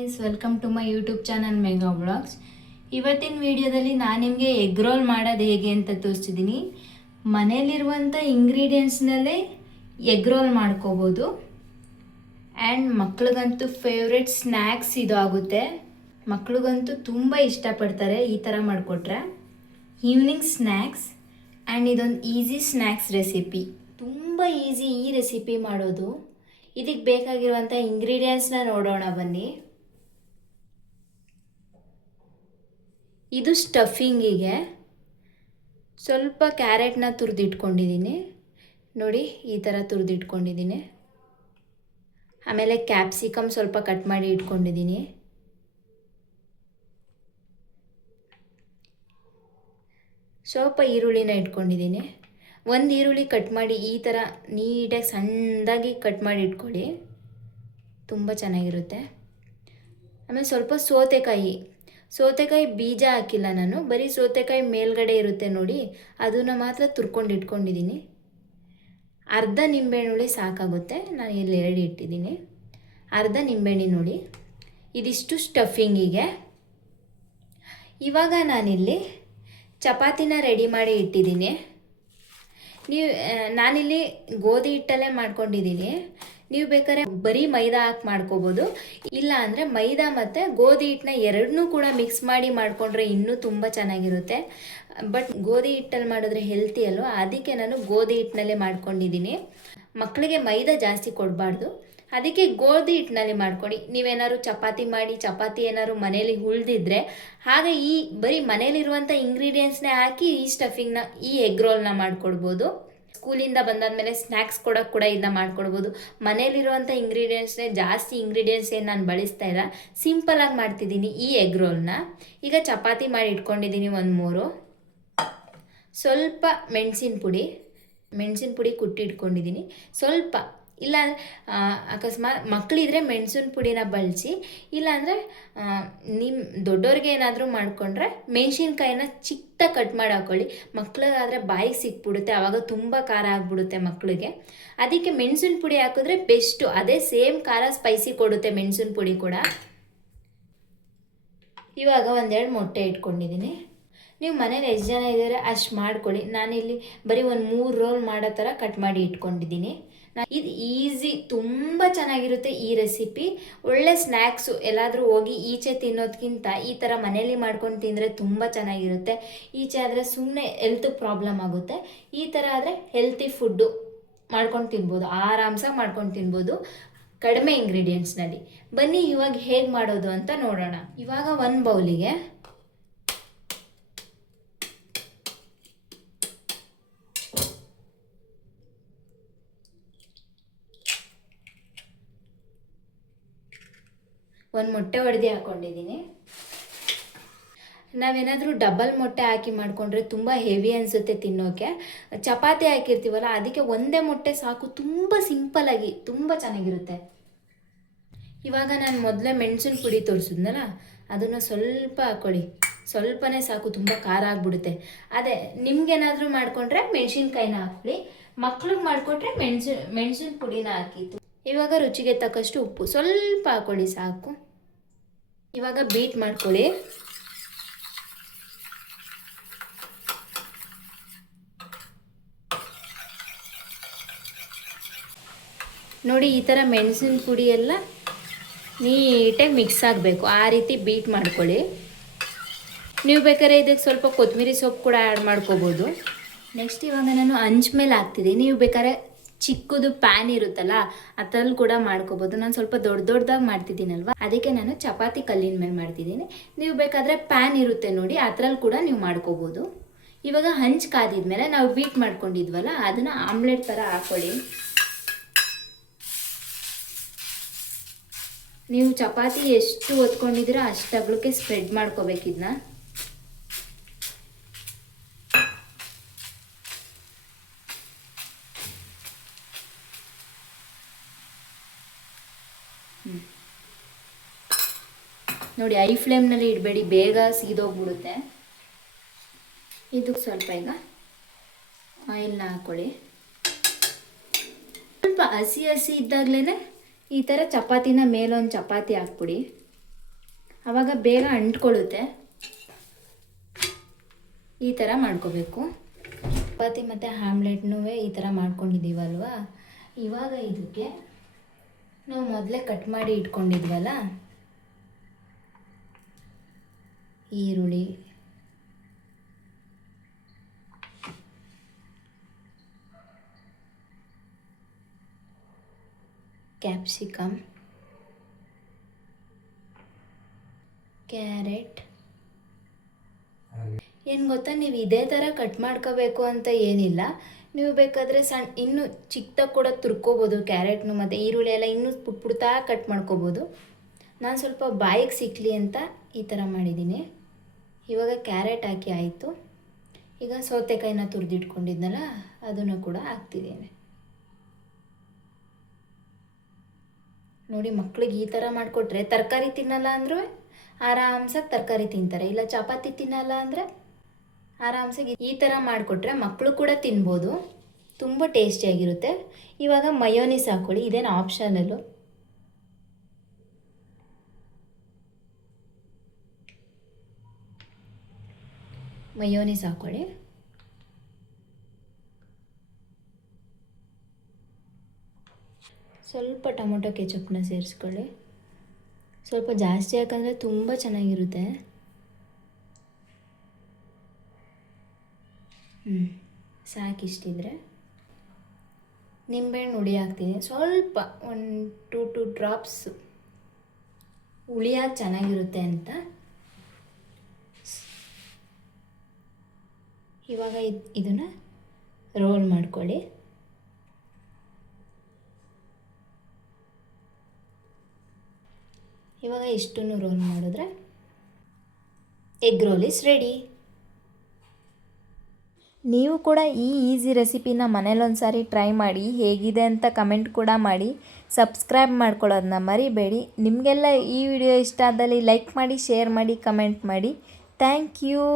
Guys, welcome to my YouTube channel mega vlogs. ಇವತ್ತಿನ ವಿಡಿಯೋದಲ್ಲಿ ನಾನು ನಿಮಗೆ ಎಗ್ ರೋಲ್ ಮಾಡೋದು ಹೇಗೆ ಅಂತ ತೋರಿಸ್ತಿದ್ದೀನಿ. ಮನೇಲಿರುವಂಥ ಇಂಗ್ರೀಡಿಯೆಂಟ್ಸ್ನಲ್ಲೇ ಎಗ್ ರೋಲ್ ಮಾಡ್ಕೋಬೋದು. ಆ್ಯಂಡ್ ಮಕ್ಳಿಗಂತೂ ಫೇವ್ರೆಟ್ ಸ್ನ್ಯಾಕ್ಸ್ ಇದು ಆಗುತ್ತೆ. ಮಕ್ಳಿಗಂತೂ ತುಂಬ ಇಷ್ಟಪಡ್ತಾರೆ ಈ ಥರ ಮಾಡಿಕೊಟ್ರೆ. ಈವ್ನಿಂಗ್ ಸ್ನ್ಯಾಕ್ಸ್ ಆ್ಯಂಡ್ ಇದೊಂದು ಈಸಿ ಸ್ನ್ಯಾಕ್ಸ್ ರೆಸಿಪಿ. ತುಂಬ ಈಸಿ ಈ ರೆಸಿಪಿ ಮಾಡೋದು. ಇದಕ್ಕೆ ಬೇಕಾಗಿರುವಂಥ ಇಂಗ್ರೀಡಿಯೆಂಟ್ಸ್ನ ನೋಡೋಣ ಬನ್ನಿ. ಇದು ಸ್ಟಫಿಂಗಿಗೆ ಸ್ವಲ್ಪ ಕ್ಯಾರೆಟ್ನ ತುರಿದಿಟ್ಕೊಂಡಿದ್ದೀನಿ ನೋಡಿ, ಈ ಥರ ತುರಿದಿಟ್ಕೊಂಡಿದ್ದೀನಿ. ಆಮೇಲೆ ಕ್ಯಾಪ್ಸಿಕಮ್ ಸ್ವಲ್ಪ ಕಟ್ ಮಾಡಿ ಇಟ್ಕೊಂಡಿದ್ದೀನಿ. ಸ್ವಲ್ಪ ಈರುಳ್ಳಿನ ಇಟ್ಕೊಂಡಿದ್ದೀನಿ. ಒಂದು ಈರುಳ್ಳಿ ಕಟ್ ಮಾಡಿ ಈ ಥರ ನೀಟಾಗಿ ಸಣ್ಣದಾಗಿ ಕಟ್ ಮಾಡಿ ಇಟ್ಕೊಳ್ಳಿ, ತುಂಬ ಚೆನ್ನಾಗಿರುತ್ತೆ. ಆಮೇಲೆ ಸ್ವಲ್ಪ ಸೌತೆಕಾಯಿ ಬೀಜ ಹಾಕಿಲ್ಲ ನಾನು, ಬರೀ ಸೌತೆಕಾಯಿ ಮೇಲ್ಗಡೆ ಇರುತ್ತೆ ನೋಡಿ, ಅದನ್ನು ಮಾತ್ರ ತುರ್ಕೊಂಡು ಇಟ್ಕೊಂಡಿದ್ದೀನಿ. ಅರ್ಧ ನಿಂಬೆಹಣ್ಣು ಸಾಕಾಗುತ್ತೆ, ನಾನು ಇಲ್ಲಿ 2 ಇಟ್ಟಿದ್ದೀನಿ. ಅರ್ಧ ನಿಂಬೆಹಣ್ಣು ನೋಡಿ. ಇದಿಷ್ಟು ಸ್ಟಫಿಂಗಿಗೆ. ಇವಾಗ ನಾನಿಲ್ಲಿ ಚಪಾತಿನ ರೆಡಿ ಮಾಡಿ ಇಟ್ಟಿದ್ದೀನಿ. ನಾನಿಲ್ಲಿ ಗೋಧಿ ಹಿಟ್ಟಲ್ಲೇ ಮಾಡ್ಕೊಂಡಿದ್ದೀನಿ. ನೀವು ಬೇಕಾದ್ರೆ ಬರೀ ಮೈದಾ ಹಾಕಿ ಮಾಡ್ಕೋಬೋದು, ಇಲ್ಲ ಅಂದರೆ ಮೈದಾ ಮತ್ತು ಗೋಧಿ ಹಿಟ್ಟನ್ನ ಎರಡನ್ನೂ ಕೂಡ ಮಿಕ್ಸ್ ಮಾಡಿ ಮಾಡಿಕೊಂಡ್ರೆ ಇನ್ನೂ ತುಂಬ ಚೆನ್ನಾಗಿರುತ್ತೆ. ಬಟ್ ಗೋಧಿ ಹಿಟ್ಟಲ್ಲಿ ಮಾಡಿದ್ರೆ ಹೆಲ್ತಿ ಅಲ್ವಾ, ಅದಕ್ಕೆ ನಾನು ಗೋಧಿ ಹಿಟ್ಟಿನಲ್ಲೇ ಮಾಡ್ಕೊಂಡಿದ್ದೀನಿ. ಮಕ್ಕಳಿಗೆ ಮೈದಾ ಜಾಸ್ತಿ ಕೊಡಬಾರ್ದು, ಅದಕ್ಕೆ ಗೋಧಿ ಹಿಟ್ಟಿನಲ್ಲಿ ಮಾಡ್ಕೊಡಿ. ನೀವೇನಾದ್ರು ಚಪಾತಿ ಏನಾದ್ರು ಮನೇಲಿ ಉಳಿದಿದ್ರೆ ಹಾಗೆ ಈ ಬರೀ ಮನೇಲಿರುವಂಥ ಇಂಗ್ರೀಡಿಯೆಂಟ್ಸ್ನೇ ಹಾಕಿ ಈ ಸ್ಟಫಿಂಗ್ನ, ಈ ಎಗ್ ರೋಲ್ನ ಮಾಡ್ಕೊಡ್ಬೋದು. ಸ್ಕೂಲಿಂದ ಬಂದಾದಮೇಲೆ ಸ್ನ್ಯಾಕ್ಸ್ ಕೊಡೋಕ್ಕೆ ಕೂಡ ಇದನ್ನ ಮಾಡ್ಕೊಡ್ಬೋದು. ಮನೇಲಿರುವಂಥ ಇಂಗ್ರೀಡಿಯೆಂಟ್ಸ್ನೇ, ಜಾಸ್ತಿ ಇಂಗ್ರೀಡಿಯೆಂಟ್ಸ್ ಏನು ನಾನು ಬಳಸ್ತಾ ಇಲ್ಲ, ಸಿಂಪಲಾಗಿ ಮಾಡ್ತಿದ್ದೀನಿ ಈ ಎಗ್ ರೋಲ್ನ. ಈಗ ಚಪಾತಿ ಮಾಡಿ ಇಟ್ಕೊಂಡಿದ್ದೀನಿ ಒಂದು 3. ಸ್ವಲ್ಪ ಮೆಣಸಿನ ಪುಡಿ ಕುಟ್ಟಿಟ್ಕೊಂಡಿದ್ದೀನಿ. ಸ್ವಲ್ಪ, ಇಲ್ಲ ಅಕಸ್ಮಾತ್ ಮಕ್ಕಳಿದ್ರೆ ಮೆಣಸಿನ ಪುಡಿನ ಬಳಸಿ, ಇಲ್ಲಾಂದರೆ ನಿಮ್ಮ ದೊಡ್ಡವ್ರಿಗೆ ಏನಾದರೂ ಮಾಡಿಕೊಂಡ್ರೆ ಮೆಣಸಿನ್ಕಾಯಿನ ಚಿಕ್ಕದಾಗಿ ಕಟ್ ಮಾಡಿ ಹಾಕ್ಕೊಳ್ಳಿ. ಮಕ್ಳಿಗಾದರೆ ಬಾಯಿಗೆ ಸಿಕ್ಬಿಡುತ್ತೆ, ಆವಾಗ ತುಂಬ ಖಾರ ಆಗಿಬಿಡುತ್ತೆ ಮಕ್ಕಳಿಗೆ. ಅದಕ್ಕೆ ಮೆಣಸಿನ ಪುಡಿ ಹಾಕಿದ್ರೆ ಬೆಸ್ಟು. ಅದೇ ಸೇಮ್ ಖಾರ ಸ್ಪೈಸಿ ಕೊಡುತ್ತೆ ಮೆಣಸಿನ ಪುಡಿ ಕೂಡ. ಇವಾಗ 1-2 ಮೊಟ್ಟೆ ಇಟ್ಕೊಂಡಿದ್ದೀನಿ. ನೀವು ಮನೇಲಿ ಎಷ್ಟು ಜನ ಇದ್ದಾರೆ ಅಷ್ಟು ಮಾಡ್ಕೊಳ್ಳಿ. ನಾನಿಲ್ಲಿ ಬರೀ ಒಂದು 3 ರೋಲ್ ಮಾಡೋ ಥರ ಕಟ್ ಮಾಡಿ ಇಟ್ಕೊಂಡಿದ್ದೀನಿ. ಇದು ಈಸಿ, ತುಂಬ ಚೆನ್ನಾಗಿರುತ್ತೆ ಈ ರೆಸಿಪಿ. ಒಳ್ಳೆ ಸ್ನ್ಯಾಕ್ಸು. ಎಲ್ಲಾದರೂ ಹೋಗಿ ಈಚೆ ತಿನ್ನೋದಕ್ಕಿಂತ ಈ ಥರ ಮನೇಲಿ ಮಾಡ್ಕೊಂಡು ತಿಂದರೆ ತುಂಬ ಚೆನ್ನಾಗಿರುತ್ತೆ. ಈಚೆ ಆದರೆ ಸುಮ್ಮನೆ ಹೆಲ್ತ್ ಪ್ರಾಬ್ಲಮ್ ಆಗುತ್ತೆ. ಈ ಥರ ಆದರೆ ಹೆಲ್ತಿ ಫುಡ್ಡು ಮಾಡ್ಕೊಂಡು ತಿನ್ಬೋದು, ಆರಾಮ್ಸಾಗಿ ಮಾಡ್ಕೊಂಡು ತಿನ್ಬೋದು, ಕಡಿಮೆ ಇಂಗ್ರೀಡಿಯೆಂಟ್ಸ್ನಲ್ಲಿ. ಬನ್ನಿ ಇವಾಗ ಹೇಗೆ ಮಾಡೋದು ಅಂತ ನೋಡೋಣ. ಇವಾಗ ಒಂದು ಬೌಲಿಗೆ ಒಂದು ಮೊಟ್ಟೆ ಒಡೆದು ಹಾಕ್ಕೊಂಡಿದ್ದೀನಿ. ನಾವೇನಾದರೂ ಡಬಲ್ ಮೊಟ್ಟೆ ಹಾಕಿ ಮಾಡಿಕೊಂಡ್ರೆ ತುಂಬ ಹೆವಿ ಅನಿಸುತ್ತೆ ತಿನ್ನೋಕ್ಕೆ. ಚಪಾತಿ ಹಾಕಿರ್ತೀವಲ್ಲ, ಅದಕ್ಕೆ ಒಂದೇ ಮೊಟ್ಟೆ ಸಾಕು, ತುಂಬ ಸಿಂಪಲಾಗಿ ತುಂಬ ಚೆನ್ನಾಗಿರುತ್ತೆ. ಇವಾಗ ನಾನು ಮೊದಲೇ ಮೆಣಸಿನ ಪುಡಿ ತೋರಿಸಿದ್ನಲ್ಲ, ಅದನ್ನು ಸ್ವಲ್ಪ ಹಾಕ್ಕೊಳ್ಳಿ. ಸ್ವಲ್ಪನೇ ಸಾಕು, ತುಂಬ ಖಾರ ಆಗಿಬಿಡುತ್ತೆ. ಅದೇ ನಿಮ್ಗೇನಾದರೂ ಮಾಡಿಕೊಂಡ್ರೆ ಮೆಣಸಿನ್ಕಾಯಿನ ಹಾಕ್ಕೊಳ್ಳಿ, ಮಕ್ಳಿಗೆ ಮಾಡಿಕೊಟ್ರೆ ಮೆಣಸಿನ ಪುಡಿನ ಹಾಕಿತ್ತು. ಇವಾಗ ರುಚಿಗೆ ತಕ್ಕಷ್ಟು ಉಪ್ಪು ಸ್ವಲ್ಪ ಹಾಕ್ಕೊಳ್ಳಿ ಸಾಕು. ಇವಾಗ ಬೀಟ್ ಮಾಡ್ಕೊಳ್ಳಿ. ನೋಡಿ, ಈ ಥರ ಮೆಣಸಿನ ಪುಡಿ ಎಲ್ಲ ನೀಟಾಗಿ ಮಿಕ್ಸ್ ಆಗಬೇಕು, ಆ ರೀತಿ ಬೀಟ್ ಮಾಡ್ಕೊಳ್ಳಿ. ನೀವು ಬೇಕಾದ್ರೆ ಇದಕ್ಕೆ ಸ್ವಲ್ಪ ಕೊತ್ತಂಬರಿ ಸೊಪ್ಪು ಕೂಡ ಆ್ಯಡ್ ಮಾಡ್ಕೋಬೋದು. ನೆಕ್ಸ್ಟ್ ಇವಾಗ ನಾನು ಹಂಚ್ ಮೇಲೆ ಹಾಕ್ತಿದ್ದೀನಿ. ನೀವು ಬೇಕಾದ್ರೆ ಚಿಕ್ಕದು ಪ್ಯಾನ್ ಇರುತ್ತಲ್ಲ ಅದರಲ್ಲಿ ಕೂಡ ಮಾಡ್ಕೋಬೋದು. ನಾನು ಸ್ವಲ್ಪ ದೊಡ್ಡದಾಗಿ ಮಾಡ್ತಿದ್ದೀನಲ್ವ, ಅದಕ್ಕೆ ನಾನು ಚಪಾತಿ ಕಲ್ಲಿನ ಮೇಲೆ ಮಾಡ್ತಿದ್ದೀನಿ. ನೀವು ಬೇಕಾದರೆ ಪ್ಯಾನ್ ಇರುತ್ತೆ ನೋಡಿ, ಅದರಲ್ಲಿ ಕೂಡ ನೀವು ಮಾಡ್ಕೋಬೋದು. ಇವಾಗ ಹಂಚ್ ಕಾದಿದ್ಮೇಲೆ ನಾವು ಬೀಟ್ ಮಾಡ್ಕೊಂಡಿದ್ವಲ್ಲ, ಅದನ್ನು ಆಮ್ಲೆಟ್ ಥರ ಹಾಕ್ಕೊಳ್ಳಿ. ನೀವು ಚಪಾತಿ ಎಷ್ಟು ಹೊತ್ಕೊಂಡಿದ್ದೀರೋ ಅಷ್ಟು ಅಗಲಕ್ಕೆ ಸ್ಪ್ರೆಡ್ ಮಾಡ್ಕೋಬೇಕಿದ್ನ. ನೋಡಿ, ಐ ಫ್ಲೇಮ್ನಲ್ಲಿ ಇಡಬೇಡಿ, ಬೇಗ ಸೀದೋಗ್ಬಿಡುತ್ತೆ. ಇದಕ್ಕೆ ಸ್ವಲ್ಪ ಈಗ ಆಯಿಲ್ನ ಹಾಕ್ಕೊಳ್ಳಿ. ಸ್ವಲ್ಪ ಹಸಿ ಇದ್ದಾಗಲೇ ಈ ಥರ ಚಪಾತಿನ ಮೇಲೊಂದು ಚಪಾತಿ ಹಾಕ್ಬಿಡಿ. ಆವಾಗ ಬೇಗ ಅಂಟ್ಕೊಳ್ಳುತ್ತೆ. ಈ ಥರ ಮಾಡ್ಕೋಬೇಕು. ಚಪಾತಿ ಮತ್ತು ಆಮ್ಲೆಟ್ನೂ ಈ ಥರ ಮಾಡ್ಕೊಂಡಿದ್ದೀವಲ್ವ, ಇವಾಗ ಇದಕ್ಕೆ ನಾವು ಮೊದಲೇ ಕಟ್ ಮಾಡಿ ಇಟ್ಕೊಂಡಿದ್ವಲ್ಲ ಈರುಳ್ಳಿ, ಕ್ಯಾಪ್ಸಿಕಮ್, ಕ್ಯಾರೆಟ್. ಏನು ಗೊತ್ತಾ, ನೀವು ಇದೇ ಥರ ಕಟ್ ಮಾಡ್ಕೋಬೇಕು ಅಂತ ಏನಿಲ್ಲ. ನೀವು ಬೇಕಾದರೆ ಇನ್ನೂ ಚಿಕ್ಕದಾಗಿ ಕೂಡ ತುರ್ಕೋಬೋದು. ಕ್ಯಾರೆಟ್ನು ಮತ್ತು ಈರುಳ್ಳಿ ಎಲ್ಲ ಇನ್ನೂ ಪುಟ್ಟಾಗಿ ಕಟ್ ಮಾಡ್ಕೋಬೋದು. ನಾನು ಸ್ವಲ್ಪ ಬಾಯಿಗೆ ಸಿಕ್ಕಲಿ ಅಂತ ಈ ಥರ ಮಾಡಿದ್ದೀನಿ. ಇವಾಗ ಕ್ಯಾರೆಟ್ ಹಾಕಿ ಆಯಿತು. ಈಗ ಸೌತೆಕಾಯಿನ ತುರಿದಿಟ್ಕೊಂಡಿದ್ನಲ್ಲ ಅದನ್ನು ಕೂಡ ಹಾಕ್ತಿದ್ದೀನಿ. ನೋಡಿ, ಮಕ್ಳಿಗೆ ಈ ಥರ ಮಾಡಿಕೊಟ್ರೆ ತರಕಾರಿ ತಿನ್ನಲ್ಲ ಅಂದರೂ ಆರಾಮ್ಸಾಗಿ ತರಕಾರಿ ತಿಂತಾರೆ. ಇಲ್ಲ ಚಪಾತಿ ತಿನ್ನಲ್ಲ ಅಂದರೆ ಆರಾಮ್ಸಾಗಿ ಈ ಥರ ಮಾಡಿಕೊಟ್ರೆ ಮಕ್ಕಳು ಕೂಡ ತಿನ್ಬೋದು. ತುಂಬ ಟೇಸ್ಟಿಯಾಗಿರುತ್ತೆ. ಇವಾಗ ಮಯೋನೀಸ್ ಹಾಕ್ಕೊಳ್ಳಿ, ಇದೇನು ಆಪ್ಷನಲ್ಲು. ಮಯೋನೀಸ್ ಹಾಕ್ಕೊಳ್ಳಿ. ಸ್ವಲ್ಪ ಟೊಮೊಟೊ ಕೆಚಪ್ನ ಸೇರಿಸ್ಕೊಳ್ಳಿ. ಸ್ವಲ್ಪ ಜಾಸ್ತಿ ಯಾಕಂದರೆ ತುಂಬ ಚೆನ್ನಾಗಿರುತ್ತೆ. ಸಾಕಿಷ್ಟಿದ್ರೆ ನಿಂಬೆಹಣ್ಣು ಹುಳಿ ಹಾಕ್ತೀನಿ. ಸ್ವಲ್ಪ 1-2 ಡ್ರಾಪ್ಸ್ ಹುಳಿಯಾಗಿ ಚೆನ್ನಾಗಿರುತ್ತೆ ಅಂತ. ಇವಾಗ ಇದನ್ನು ರೋಲ್ ಮಾಡ್ಕೊಳ್ಳಿ. ಇವಾಗ ಇಷ್ಟನ್ನು ರೋಲ್ ಮಾಡಿದ್ರೆ ಎಗ್ ರೋಲ್ ಇಸ್ ರೆಡಿ. ನೀವು ಕೂಡ ಈ ಈಸಿ ರೆಸಿಪಿನ ಮನೇಲೊಂದು ಸಾರಿ ಟ್ರೈ ಮಾಡಿ, ಹೇಗಿದೆ ಅಂತ ಕಮೆಂಟ್ ಕೂಡ ಮಾಡಿ. ಸಬ್ಸ್ಕ್ರೈಬ್ ಮಾಡ್ಕೊಳ್ಳೋದನ್ನ ಮರಿಬೇಡಿ. ನಿಮಗೆಲ್ಲ ಈ ವಿಡಿಯೋ ಇಷ್ಟ ಆದಲ್ಲಿ ಲೈಕ್ ಮಾಡಿ, ಶೇರ್ ಮಾಡಿ, ಕಮೆಂಟ್ ಮಾಡಿ. Thank you.